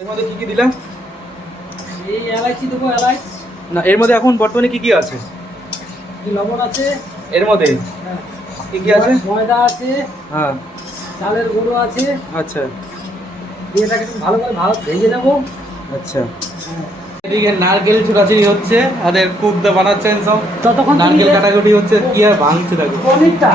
এর মধ্যে কি কি দিলা? এই এলাইচি দেবো, এলাইচ। না, এর মধ্যে এখন বর্তমানে কি কি আছে? লবণ আছে এর মধ্যে হ্যাঁ, কি কি আছে? ময়দা আছে, হ্যাঁ, চালের গুঁড়ো আছে। আচ্ছা দিয়ে এটাকে একটু ভালো করে ভেজে নেবো। আচ্ছা। এদিকে নারকেল ছোটাছুটি হচ্ছে, আর এর কুবদা বানাচ্ছেন সব। ততক্ষণ নারকেল কাটাকুটি হচ্ছে, কি আর ভাঙছে দেখো। পনিরটা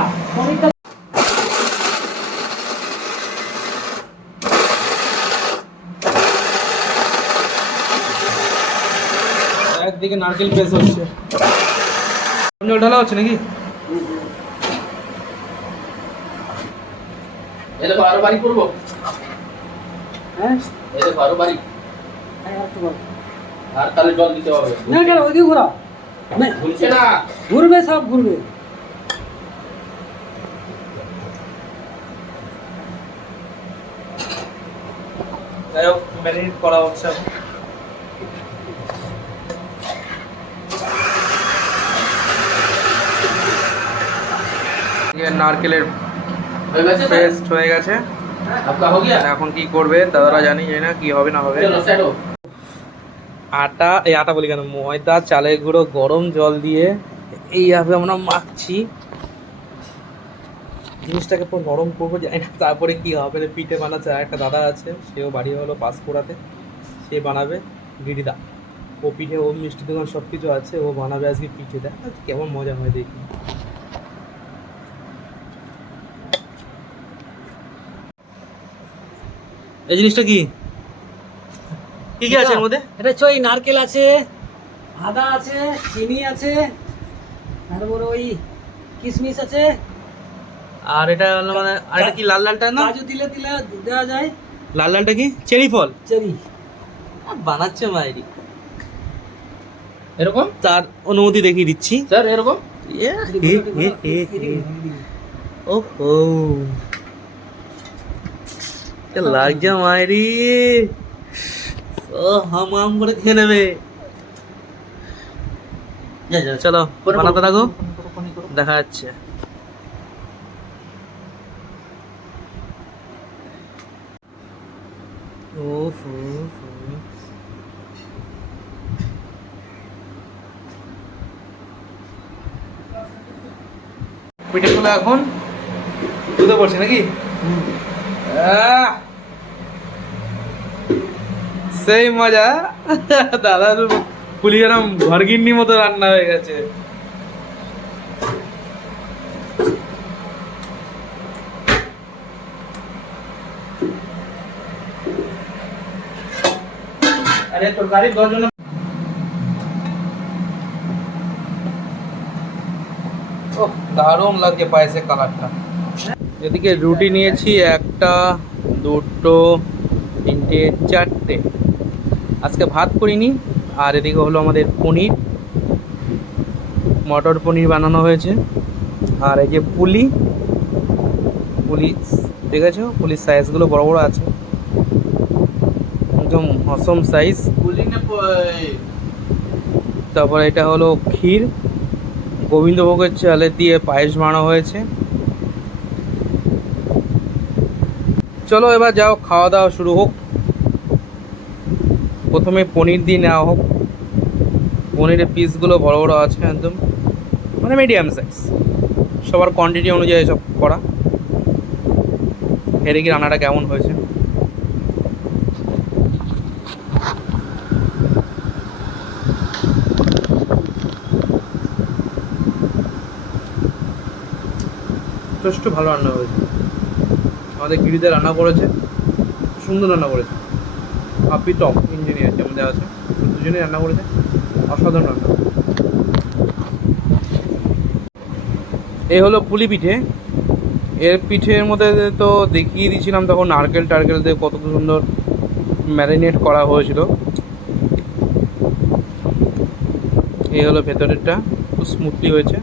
একদিকে নারকেল পেস হচ্ছে, জল ঢালা হচ্ছে নাকি? এলে আরো বাড়ি করবো। হ্যাঁ এলে আরো বাড়ি হ্যাঁ, একটু বড়। আর তাহলে জল দিতে হবে। না কেন ওইদিকে ঘোরাও, ভুলছে না। ঘুরবে, সব ঘুরবে। যাই হোক, ম্যারিনেট করা হচ্ছে এখন। নারকেলের হয়ে গেছে স্যার? পেস্ট হয়ে গেছে। आपका हो गया? এখন কি করবে দাদারা জানি না কি হবে না হবে। चलो सेट हो। আটা বলি কেন, ময়দা চালের গুঁড়ো গরম জল দিয়ে এইভাবে আমরা মাখছি। জিনিসটাকে পুরো নরম করবো জানি না, তারপরে কি হবে। পিঠে বানাচ্ছে, আর একটা দাদা আছে, সেও বাড়ি হলো পাঁশকুড়াতে, সে বানাবে। দিদিদা, ও পিঠে, ও মিষ্টি দোকান সব কিছু আছে, ও বানাবে আজকে পিঠে। দেখ কেমন মজা হয় দেখি। এই জিনিসটা কি কি কি আছে এর মধ্যে? এটা ওই নারকেল আছে, আদা আছে, চিনি আছে, তারপরে ওই কিশমিশ আছে। আর এটা হলো মানে, আর এটা কি লাল লালটা না? কাজু দিলে দিলে দেওয়া যায়। লাল লালটা কি? চেরি ফল চেরি। বানাচ্ছে মায়েরি। এরকম তার অনুমতি দেখিয়ে দিচ্ছি। স্যার এরকম ওহো, লাগছে মায়েরি। ও হাম করে খেয়ে নেবে। চলো বানাতে থাকো, দেখা যাচ্ছে। পিঠেগুলো এখন দুধে পড়ছে নাকি? সেই মজা দাদা, পুলি যেন ঘরগিন্নি মতো রান্না হয়ে গেছে। আরে তরকারি দশজন দারুণ লাগছে পায়েসের কালারটা। এদিকে রুটি নিয়েছি, একটা দুটো তিনটে চারটে, আজকে ভাত করিনি। আর এদিকে হলো আমাদের পনির, মটর পনির বানানো হয়েছে। আর এই যে পুলি ঠিক আছে, পুলির সাইজগুলো বড় বড় আছে, একদম অসম সাইজ। তারপর এটা হলো ক্ষীর, গোবিন্দভোগের চালে দিয়ে পায়েস বানানো হয়েছে। চলো এবার যাও, খাওয়া দাওয়া শুরু হোক। প্রথমে পনির দিয়ে নেওয়া হোক। পনিরের পিসগুলো বড় বড় আছে, একদম মানে মিডিয়াম সাইজ, সবার কোয়ান্টিটি অনুযায়ী সব করা। হেরে কি রান্নাটা কেমন হয়েছে। যথেষ্ট ভালো রান্না হয়েছে, আমাদের গিরিতে রান্না করেছে, সুন্দর রান্না করেছে। আপনি টপ ইঞ্জিনিয়ার যেমন দেওয়া আছে, দুজনেই রান্না করেছে, অসাধারণ রান্না। এই হলো পুলি পিঠে। এর পিঠের মধ্যে তো দেখিয়ে দিয়েছিলাম তখন, নারকেল টারকেল দিয়ে কত সুন্দর ম্যারিনেট করা হয়েছিল। এই হলো ভেতরেরটা, খুব স্মুথলি হয়েছে।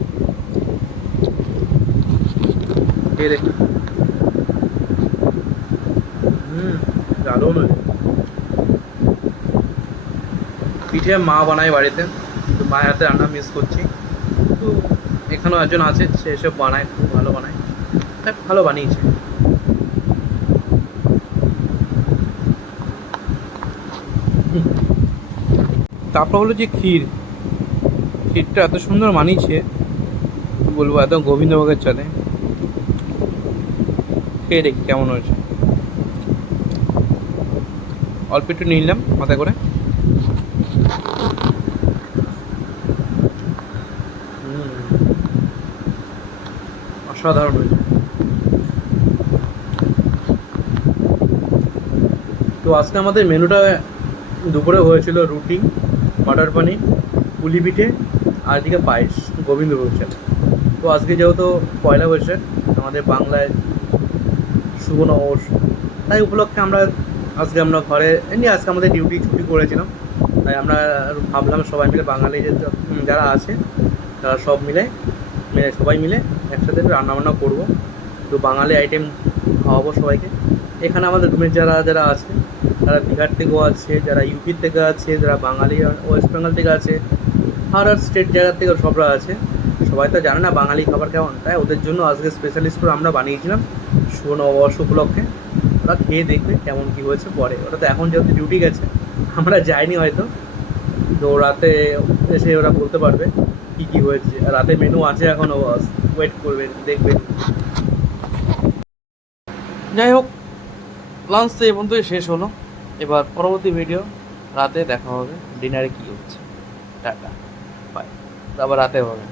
দারুণ হয়েছে। পিঠে মা বানায় বাড়িতে, তো মায়ের হাতে রান্না মিস করছি। তো এখানেও একজন আছে, সে এসব বানায়, খুব ভালো বানায়, ভালো বানিয়েছে। তারপর হলো যে ক্ষীরটা এত সুন্দর মানিয়েছে, কি বলবো, এত গোবিন্দভোগের চলে। খেয়ে দেখি কেমন হয়েছে। অল্প একটু নিলাম মাথায় করে। অসাধারণ হয়েছে। তো আজকে আমাদের মেনুটা দুপুরে হয়েছিল রুটি, মটর পনির, পুলি পিঠে, আর এদিকে পায়েস, গোবিন্দভোগ চাল। তো আজকে যেহেতু পয়লা বৈশাখ, আমাদের বাংলায় শুভ নববর্ষ, তাই উপলক্ষে আমরা ঘরে এমনি আজকে আমাদের ডিউটি ছুটি করেছিলাম, তাই আমরা ভাবলাম সবাই মিলে বাঙালি যারা আছে তারা সবাই মিলে একসাথে রান্নাবান্না করবো। তো বাঙালি আইটেম খাওয়াবো সবাইকে। এখানে আমাদের রুমের যারা আছে তারা বিহার থেকেও আছে, যারা ইউপির থেকে আছে, যারা বাঙালি ওয়েস্ট বেঙ্গল থেকে আছে, আর স্টেট জায়গার থেকে সবরা আছে। সবাই তো জানে না বাঙালি খাবার কেমন, তাই ওদের জন্য আজকে স্পেশালিস্ট করে আমরা বানিয়েছিলাম শুভ নববর্ষ উপলক্ষে। ওরা খেয়ে দেখবে কেমন কী হয়েছে পরে। ওরা তো এখন যেহেতু ডিউটি গেছে, আমরা যাইনি হয়তো, তো রাতে এসে ওরা বলতে পারবে কী কী হয়েছে। আর রাতে মেনু আছে এখনও, ওয়েট করবেন, দেখবেন। যাই হোক, লাঞ্চ তো এই পর্যন্তই শেষ হলো। এবার পরবর্তী ভিডিও রাতে দেখা হবে, ডিনারে কী হচ্ছে। Tata, bye. আবার রাতে হবে।